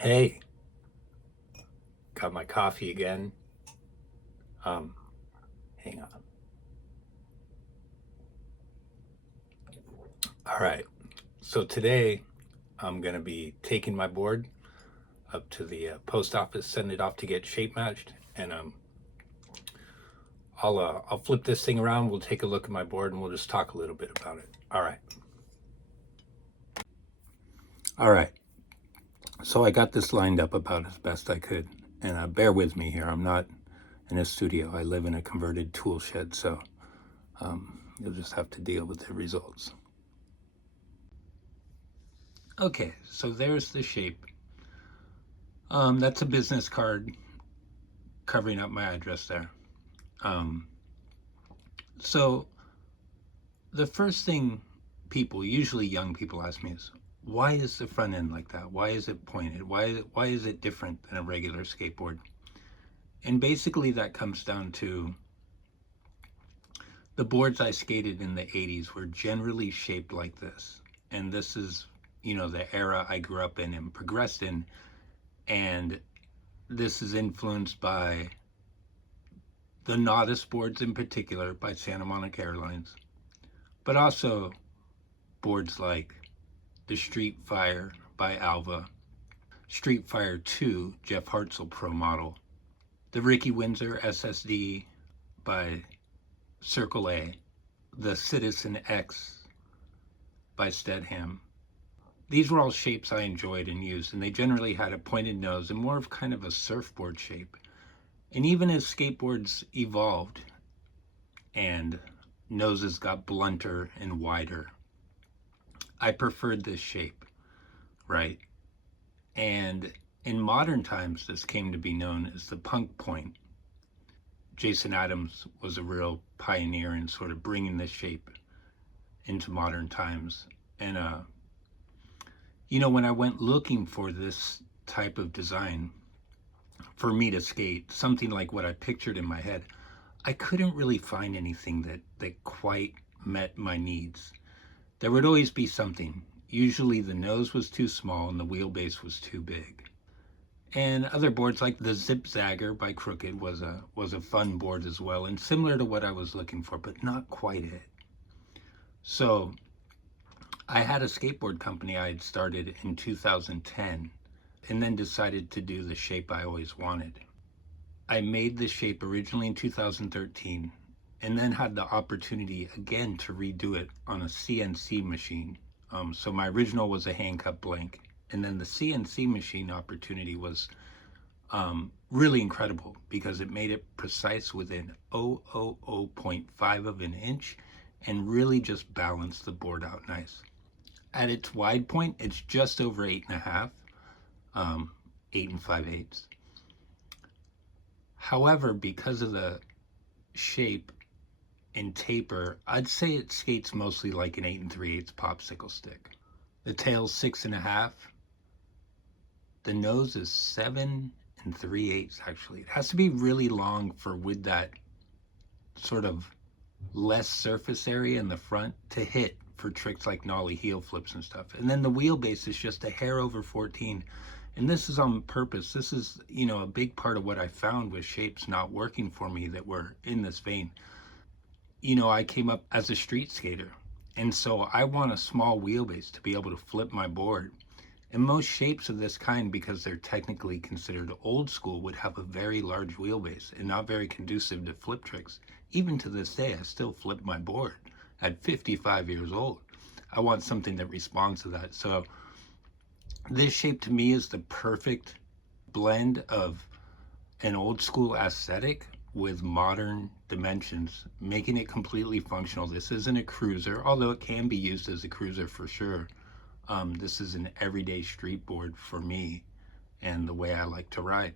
Hey, got my coffee again. Hang on. All right. So today I'm going to be taking my board up to the post office, send it off to get shape matched, and I'll flip this thing around. We'll take a look at my board and we'll just talk a little bit about it. All right. All right. So I got this lined up about as best I could, and bear with me here. I'm not in a studio. I live in a converted tool shed, so you'll just have to deal with the results. Okay, so there's the shape. That's a business card covering up my address there. So the first thing people, usually young people, ask me is, why is the front end like that? Why is it pointed? Why is it different than a regular skateboard? And basically that comes down to the boards I skated in the 80s were generally shaped like this. And this is, the era I grew up in and progressed in. And this is influenced by the Nodus boards in particular by Santa Monica Airlines, but also boards like the Street Fire by Alva, Street Fire 2 Jeff Hartzell Pro model, the Ricky Windsor SSD by Circle A, the Citizen X by Stedham. These were all shapes I enjoyed and used, and they generally had a pointed nose and more of kind of a surfboard shape. And even as skateboards evolved and noses got blunter and wider, I preferred this shape, right? And in modern times, this came to be known as the punk point. Jason Adams was a real pioneer in sort of bringing this shape into modern times. And, when I went looking for this type of design for me to skate, something like what I pictured in my head, I couldn't really find anything that quite met my needs. There would always be something. Usually the nose was too small and the wheelbase was too big. And other boards like the Zip Zagger by Crooked was a fun board as well, and similar to what I was looking for, but not quite it. So I had a skateboard company I had started in 2010 and then decided to do the shape I always wanted. I made the shape originally in 2013 and then had the opportunity again to redo it on a CNC machine. So my original was a hand cut blank, and then the CNC machine opportunity was really incredible because it made it precise within 0.5 of an inch and really just balanced the board out nice. At its wide point, it's just over 8.5, 8 5/8. However, because of the shape and taper, I'd say it skates mostly like an 8 3/8 popsicle stick. The tail's 6.5. The nose is 7 3/8 actually. It has to be really long with that sort of less surface area in the front to hit for tricks like nollie heel flips and stuff. And then the wheelbase is just a hair over 14. And this is on purpose. This is, a big part of what I found with shapes not working for me that were in this vein. I came up as a street skater. And so I want a small wheelbase to be able to flip my board. And most shapes of this kind, because they're technically considered old school, would have a very large wheelbase and not very conducive to flip tricks. Even to this day, I still flip my board at 55 years old. I want something that responds to that. So this shape to me is the perfect blend of an old school aesthetic with modern dimensions, making it completely functional. This isn't a cruiser, although it can be used as a cruiser for sure. This is an everyday street board for me and the way I like to ride.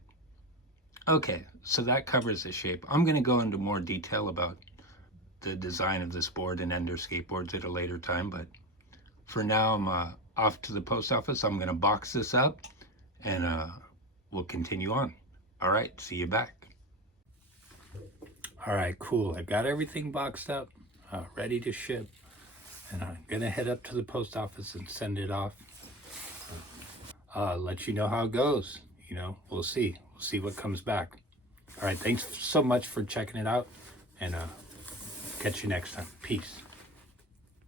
Okay, so that covers the shape. I'm going to go into more detail about the design of this board and Ender skateboards at a later time, but for now I'm off to the post office. I'm going to box this up and we'll continue on. All right, see you back. All right, cool. I got everything boxed up, ready to ship, and I'm gonna head up to the post office and send it off. let you know how it goes. You know, we'll see. We'll see what comes back. All right, thanks so much for checking it out, and catch you next time. Peace.